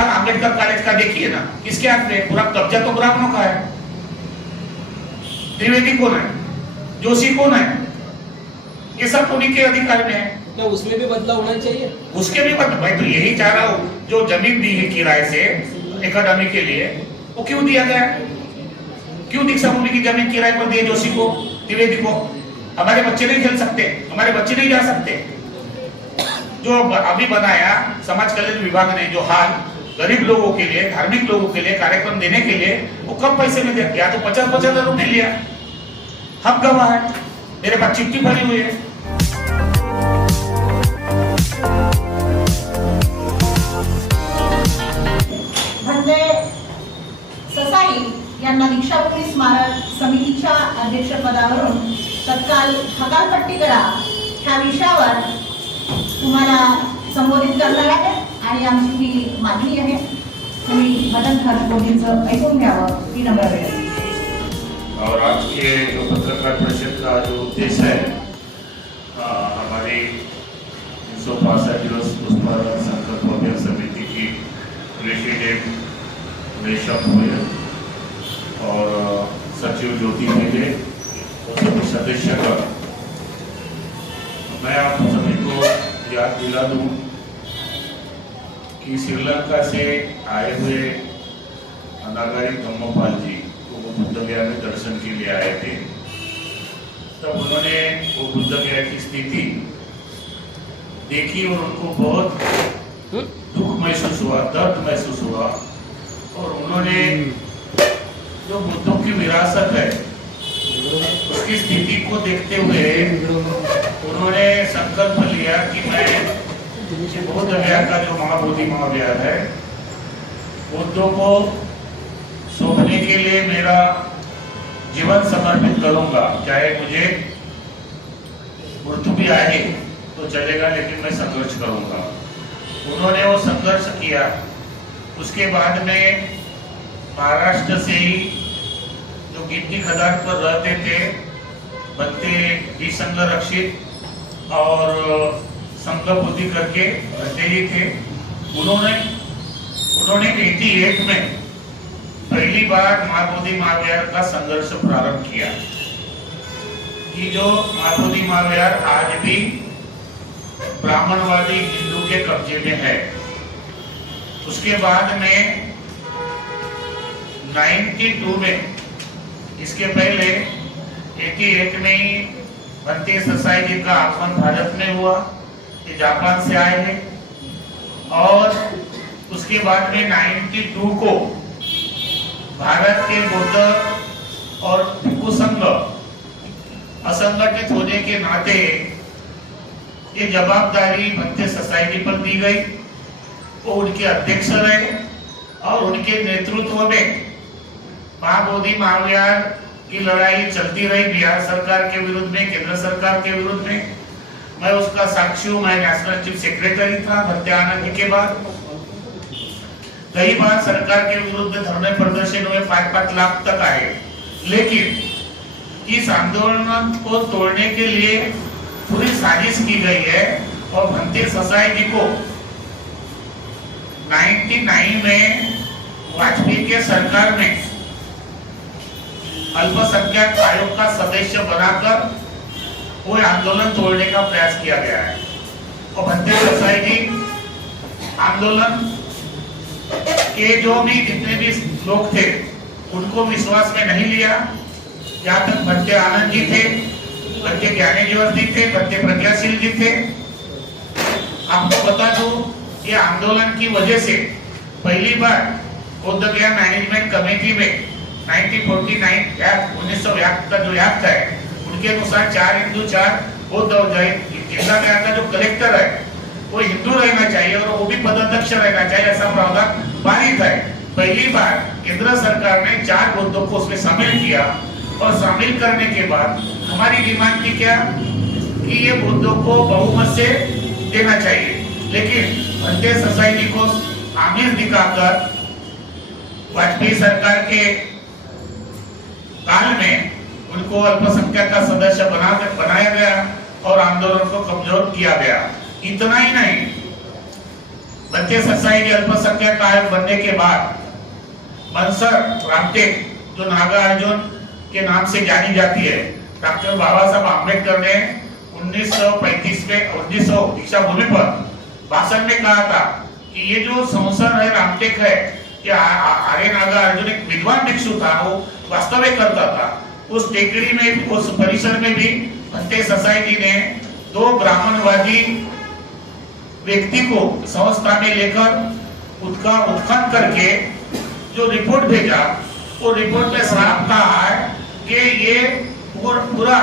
पूरा अम्बेडकर कॉलेज का देखिए ना, किसके हाथ में? पूरा कब्जा तो ब्राह्मणों का है। त्रिवेदी कौन है? जोशी कौन है? ये सब उन्हीं के अधिकार में है। तो उसमें भी बदलाव होना चाहिए। उसके भी मैं तो यही चाह रहा हूँ, जो जमीन दी है किराए से एकेडमी के लिए, वो क्यों दिया गया? क्यों दीक्षा भूमि की जमीन किराए पर दिए जोशी को, त्रिवेदी को? हमारे बच्चे नहीं खेल सकते, हमारे बच्चे नहीं जा सकते। जो अभी बनाया समाज कल्याण विभाग ने, जो हाल गरीब लोगों के लिए, धार्मिक लोगों के लिए कार्यक्रम देने के लिए, वो कम पैसे में दिया? तो 50,000 रुपए लिया। हम गवाह है, मेरे पास चिट्ठी भरी हुई है। ससाई यांना दीक्षाभूमी स्मारक समितीच्या अध्यक्षपदावरून तत्काल हकालपट्टी करा ह्या विषयावर तुम्हाला संबोधित करणार आहे आणि आमची ही मागणी आहे, तुम्ही मदन हर्षवर्धनचं ऐकून घ्यावं ही नम्र विनंती। और आज के जो पत्रकार परिषद का जो उद्देश्य है, हमारी 365 दिवस पुष्पारायण संकल्प अभियान समिति की प्रेसिडेंट रेशा भोयर और सचिव ज्योति मेले और सभी सदस्य का मैं आप सभी को याद दिला दूं कि श्रीलंका से आए हुए अनागारी धम्मपाल जी वो बुद्ध गया में दर्शन के लिए आए थे। तब उन्होंने वो बुद्ध गया की स्थिति देखी और उनको बहुत दुख महसूस हुआ, दर्द महसूस हुआ, और उन्होंने जो बुद्धों की विरासत है उसकी स्थिति को देखते हुए उन्होंने संकल्प लिया कि मैं बौद्ध विहार का जो महाबोधि महाविहार है, बुद्धों को सौंपने के लिए मेरा जीवन समर्पित करूंगा, चाहे मुझे मृत्यु भी आए तो चलेगा, लेकिन मैं संघर्ष करूंगा। उन्होंने वो संघर्ष किया। उसके बाद में महाराष्ट्र से ही जो गिट्टी खदान पर रहते थे, बनते विसंग रक्षित और संघ बुद्धि करके रहते ही थे, उन्होंने 88 में पहली बार महाबोधि महाविहार का संघर्ष प्रारंभ किया। कि जो महाबोधि महाविहार आज भी ब्राह्मणवादी हिंदू के कब्जे में है। उसके बाद में 92 में, इसके पहले 88 में ही भंते ससाई जी का आगमन भारत में हुआ, ये जापान से आए हैं। और उसके बाद में 92 को भारत के बौद्ध और भिक्षु संघ असंगठित होने के नाते ये जवाबदारी भंते ससाई जी पर दी गई। वो उनके अध्यक्ष रहे और उनके नेतृत्व में महाबोधि महाविहार की लड़ाई चलती रही, बिहार सरकार के विरुद्ध में, केंद्र सरकार के विरुद्ध में। मैं उसका साक्षी हूं, मैं नेशनल चीफ सेक्रेटरी था भंते आनंद जी के बाद। कई बार सरकार के विरुद्ध धरने प्रदर्शन हुए, 5-5 लाख तक आए, लेकिन इस आंदोलन को तोड़ने के लिए पूरी साजिश की गई है। और भंते ससाई जी को 99 में वाजपेयी के सरकार में अल्पसंख्यक आयोग का सदस्य बनाकर वो आंदोलन तोड़ने का प्रयास किया गया है। और भंते ससाई जी आंदोलन के जो भी जितने भी लोग थे उनको विश्वास में नहीं लिया। जहाँ तक भंते आनंद जी थे, भंते ज्ञानेश्वर जी थे, भंते प्रज्ञाशील जी थे। आपको बता दूं, ये आंदोलन की वजह से पहली बार बौद्ध गया मैनेजमेंट कमेटी में 1949 एक्ट 1900 का जो एक्ट है, उनके अनुसार 4 हिंदू 4 बौद्ध हो जाए। जिला गया का जो कलेक्टर है वो हिंदू रहना चाहिए और वो भी पदाध्यक्ष रहना चाहिए, ऐसा प्रावधान पारित है। पहली बार केंद्र सरकार ने 4 बौद्धों को उसमें शामिल किया। और शामिल करने के बाद हमारी डिमांड थी क्या कि ये बौद्धों को बहुमत से देना चाहिए, लेकिन भंते ससाई जी को आमिर दिखाकर वाजपेयी सरकार के काल में उनको अल्पसंख्यक का सदस्य बनाया गया और आंदोलन को कमजोर किया गया। इतना ही नहीं, भंते सोसाइटी अल्पसंख्यक आयोग बनने के बाद मनसर रामटेक जो नागा अर्जुन के नाम से जानी जाती है, डॉक्टर बाबा साहब आम्बेडकर ने 1935 में 1900 दीक्षा भूमि पर भाषण में कहा था कि ये जो संसार है रामटेक है, कि आर्य नागा अर्जुन एक विद्वान भिक्षु था, वो वास्तव में करता था। उस टेकड़ी में, उस परिसर में भी भंते सोसाइटी ने 2 ब्राह्मणवादी व्यक्ति को संस्था में लेकर उसका उत्खनन करके जो रिपोर्ट भेजा, वो रिपोर्ट में साफ कहा है कि ये पूरा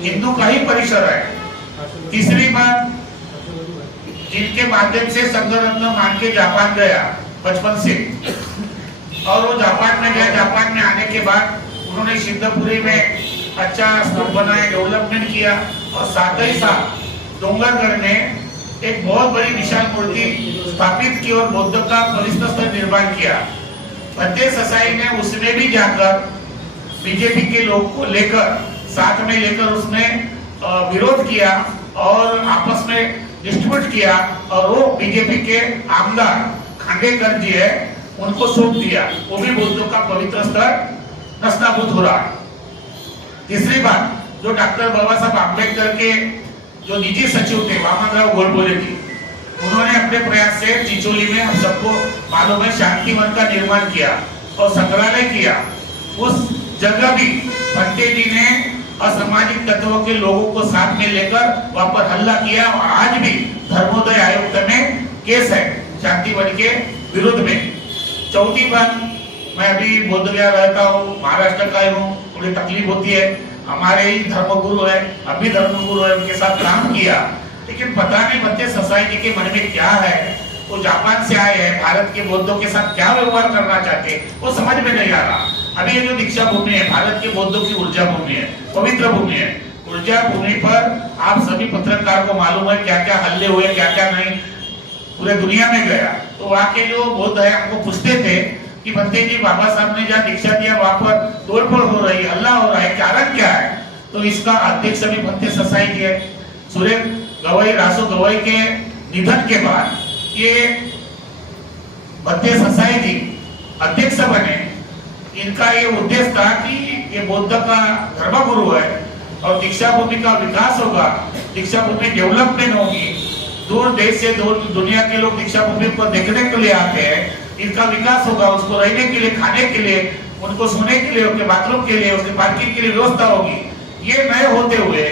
हिंदू का ही परिसर है। तीसरी बात, जिनके माध्यम से संघरत्न मान के जापान गया बचपन से, और वो जापान में गया, जापान में आने के बाद उन्होंने सिद्धपुरी में अच्छा स्तंभ बनाए, डेवलपमेंट किया, और साथ ही साथ डोंगरगढ़ में एक बहुत बड़ी विशाल मूर्ति स्थापित की और बौद्ध का पवित्र स्थल निर्माण किया। भंते सोसाइटी ने उसमें भी जाकर बीजेपी के लोग को लेकर साथ में लेकर उसने विरोध किया और आपस में डिस्ट्रीब्यूट किया, और वो बीजेपी के आमदार खांडेकर जी है, उनको सौंप दिया। वो भी बौद्धों का पवित्र स्थल नस्ताभूत हो रहा है। तीसरी बात, जो डॉक्टर बाबा साहब आम्बेडकर के जो निजी सचिव थे वामनराव गोडबोले जी, उन्होंने अपने प्रयास से चिचोली में हम सबको मालूम है शांतिवन का निर्माण किया और संग्रहालय किया। उस जगह भी भंते जी ने असामाजिक तत्वों के लोगों को साथ में लेकर वहां पर हल्ला किया, और आज भी धर्मोदय आयुक्त में केस है शांतिवन के विरुद्ध में। चौथी बात, मैं अभी बोधगया रहता हूँ, महाराष्ट्र का हूँ, थोड़ी तकलीफ होती है। हमारे ही धर्मगुरु है, अभी धर्मगुरु है, उनके साथ काम किया, लेकिन पता नहीं भंते सोसाइटी के मन में क्या है। वो जापान से आए हैं, भारत के बौद्धों के साथ क्या व्यवहार करना चाहते हैं वो समझ में नहीं आ रहा। अभी ये जो दीक्षा भूमि है, भारत के बौद्धों की ऊर्जा भूमि है, पवित्र भूमि है। ऊर्जा भूमि पर आप सभी पत्रकार को मालूम है क्या क्या हल्ले हुए, क्या क्या नहीं, पूरे दुनिया में गया। तो वहाँ के जो बौद्ध है हमको पूछते थे कि भंते जी बाबा साहब ने जहाँ दीक्षा दिया वहां पर तोड़फोड़ हो रही है, हल्ला हो रहा है, कारण क्या है? तो इसका अध्यक्ष भी भंते सोसाइटी है। सुरेश गवई, रासो गवई के निधन के बाद ये भंते सोसाइटी अध्यक्ष बने। इनका ये उद्देश्य था कि ये बौद्ध का धर्मगुरु है और दीक्षा भूमि का विकास होगा, दीक्षा भूमि डेवलपमेंट होगी, दूर देश से दूर दुनिया के लोग दीक्षा भूमि को देखने के लिए आते हैं, इनका विकास होगा, उसको रहने के लिए, खाने के लिए, उनको सोने के लिए, उनके बाथरूम के लिए, उसके पार्किंग के लिए व्यवस्था होगी। ये नए होते हुए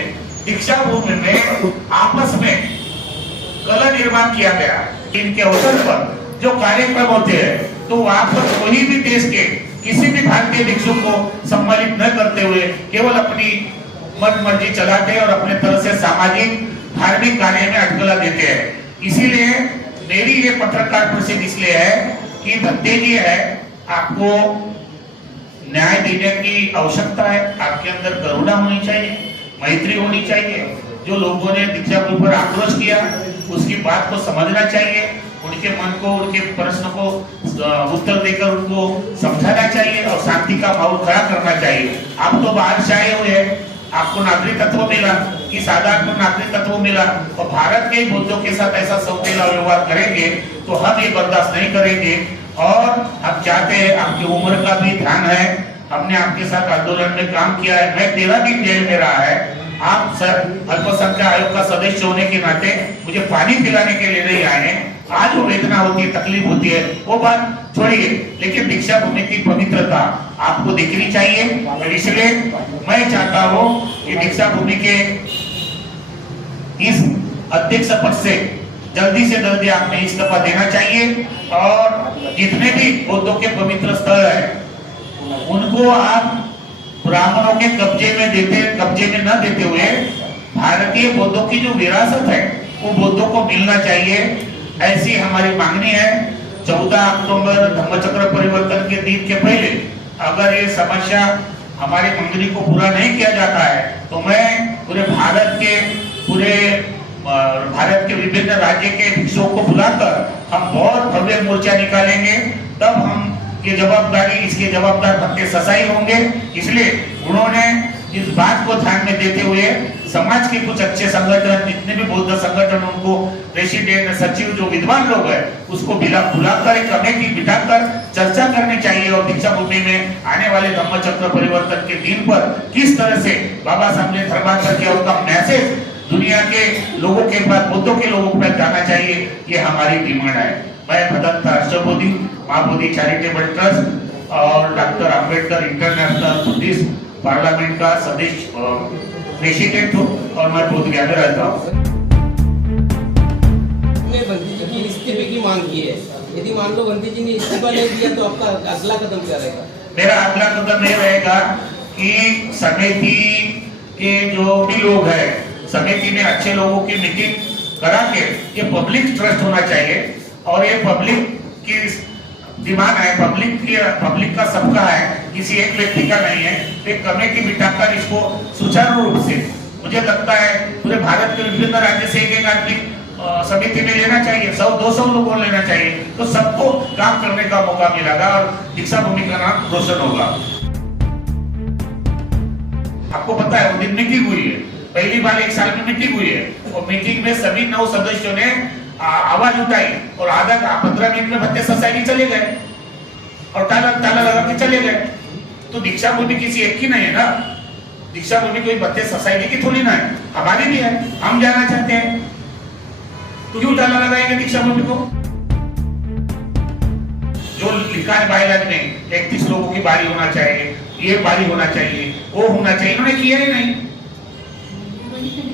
दीक्षा भूमि में आपस में कला निर्माण किया गया। इनके अवसर पर जो कार्यक्रम होते हैं तो वहां पर कोई भी देश के किसी भी भारतीय भिक्षु को सम्मानित न करते हुए केवल अपनी मन मर्जी चलाते हैं और अपने तरह से सामाजिक धार्मिक कार्य में अटकला देते हैं। इसीलिए मेरी ये पत्रकार परिषद इसलिए है कि भंते जी है, आपको न्याय देने की आवश्यकता है, आपके अंदर करुणा होनी चाहिए, मैत्री होनी चाहिए। जो लोगों ने दीक्षा भूमि पर आक्रोश किया उसकी बात को समझना चाहिए, उनके मन को, उनके प्रश्न को उत्तर देकर उनको समझाना चाहिए और शांति का माहौल खड़ा करना चाहिए। आप तो बाहर से आए हुए हैं, आपको नागरिकत्व मिला कि साधारण नागरिकत्व मिला और भारत के बौद्धों के साथ ऐसा सौतेला व्यवहार करेंगे तो हम ये बर्दाश्त नहीं करेंगे। और हम चाहते हैं, आपकी उम्र का भी ध्यान है, हमने आपके साथ आंदोलन में काम किया है, मैं 13 दिन जेल में रहा है। आप सर अल्पसंख्यक आयोग का सदस्य होने के नाते मुझे पानी पिलाने के लिए नहीं आए हैं। आज वो वेदना होती है, तकलीफ होती है, वो बात छोड़िए, लेकिन दीक्षा भूमि की पवित्रता आपको दिखनी चाहिए। और इसलिए मैं चाहता हूँ कि दीक्षा भूमि के इस अध्यक्ष पद से जल्दी से जल्दी आपने इस्तीफा देना चाहिए और जितने भी बौद्धों के पवित्र स्थल है उनको आप ब्राह्मणों के कब्जे में न देते हुए भारतीय बौद्धों की जो विरासत है वो बौद्धों को मिलना चाहिए, ऐसी हमारी मांगनी है। 14 अक्टूबर धम्मचक्र परिवर्तन के दिन के पहले अगर ये समस्या हमारी मांगनी को पूरा नहीं किया जाता है तो मैं पूरे भारत के विभिन्न राज्य के भिक्षुओं को बुलाकर हम बहुत भव्य मोर्चा निकालेंगे। तब हम इसके जवाबदार भंते सोसाइटी होंगे। इसलिए उन्होंने इस बात को ध्यान में देते हुए समाज के कुछ अच्छे संगठन, जितने भी बौद्ध संगठन, उनको प्रेसिडेंट, सचिव, जो विद्वान लोग हैं, उसको बुलाकर एक कमेटी बिठाकर चर्चा करनी चाहिए। और दीक्षा भूमि में आने वाले धम्मचक्र परिवर्तन के दिन पर किस तरह से बाबा साहब ने धर्मांतर किया, उसका मैसेज दुनिया के लोगों के पास, बौद्धों के लोगों के पास जाना चाहिए, ये हमारी डिमांड है। मैं भदंत अष्टबोधि माँ बोधि चैरिटेबल ट्रस्ट और doctor Ambedkar international Buddhist parliament का सदस्य प्रेसिडेंट हूँ और मैं बोध गया में रहता हूँ। ने बंदी जी की इस्तीफे की मांग की है। यदि मान लो बंदी जी ने इस्तीफा नहीं दिया तो आपका अगला कदम क्या रहेगा? मेरा अगला कदम ये रहेगा कि समिति के जो भी लोग हैं, समिति में अच्छे लोगों की मीटिंग करा के, ये पब्लिक ट्रस्ट होना चाहिए और ये पब्लिक की डिमांड है, पब्लिक का सबका है, किसी एक व्यक्ति का नहीं है। एक कमेटी बिठाकर इसको सुचारू रूप से, मुझे लगता है पूरे भारत के विभिन्न राज्य से एक आदमी समिति में लेना चाहिए, 100-200 लोगों को लेना चाहिए, तो सबको काम करने का मौका मिलेगा और दीक्षा भूमि का नाम रोशन होगा। आपको पता है वो दिन मीटिंग हुई है, पहली बार 1 साल में मीटिंग हुई है और मीटिंग में सभी 9 सदस्यों ने आवाज उठाई और आधा 15 मिनट में भत्ते सोसाइटी चले गए और ताला लगा के चले गए। तो दीक्षा भूमि किसी एक की नहीं है ना, दीक्षा भूमि कोई भत्ते सोसाइटी की थोड़ी ना है, हमारी भी है, हम जाना चाहते हैं, तो क्यों ताला लगाएंगे दीक्षा भूमि को? जो लिखा है बायलॉज में 31 लोगों की बारी होना चाहिए, ये बारी होना चाहिए, वो होना चाहिए, इन्होंने किया ही नहीं।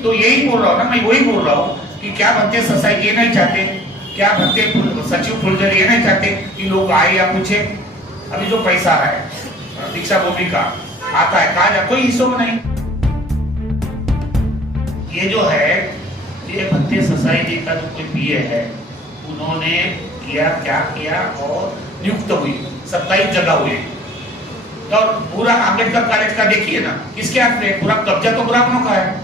तो यही बोल रहा हूँ ना, मैं वही बोल रहा हूँ कि क्या भत्ते सोसाइटी ये नहीं चाहते, क्या भत्ते सचिव फुलझड़ी ये नहीं चाहते कि लोग आए या पूछे। अभी जो पैसा है दीक्षा भूमि का आता है, कहा जा कोई हिस्सों में नहीं। ये जो है ये भत्ते सोसाइटी का जो कोई पीए है, उन्होंने किया क्या किया और नियुक्त हुई 27 जगह हुए। और पूरा अम्बेडकर कॉलेज का देखिए ना, किसके हाथ में? पूरा कब्जा तो ब्राह्मणों का है।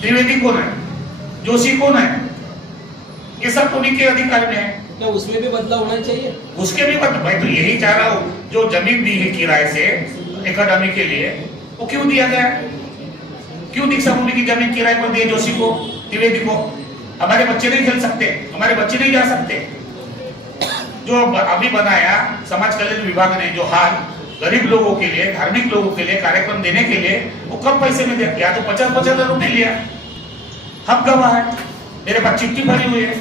त्रिवेदी कौन है, जोशी कौन है, ये सब उन्हीं के अधिकार में है। क्या उसमें भी बदलाव होना चाहिए? उसके भी मैं तो यही चाह रहा हूँ, जो जमीन दी है किराए से एकेडमी के लिए, वो क्यों दिया गया? क्यों दीक्षा भूमि की जमीन किराए पर दिए जोशी को, त्रिवेदी को? हमारे बच्चे नहीं खेल सकते, हमारे बच्चे नहीं जा सकते। जो अभी बनाया समाज कल्याण विभाग ने, जो हाल गरीब लोगों के लिए, धार्मिक लोगों के लिए कार्यक्रम देने के लिए, वो कम पैसे में दिया, तो 50-50 हजार रुपए लिया। हम गवाह है, मेरे पास चिट्ठी भरी हुई है।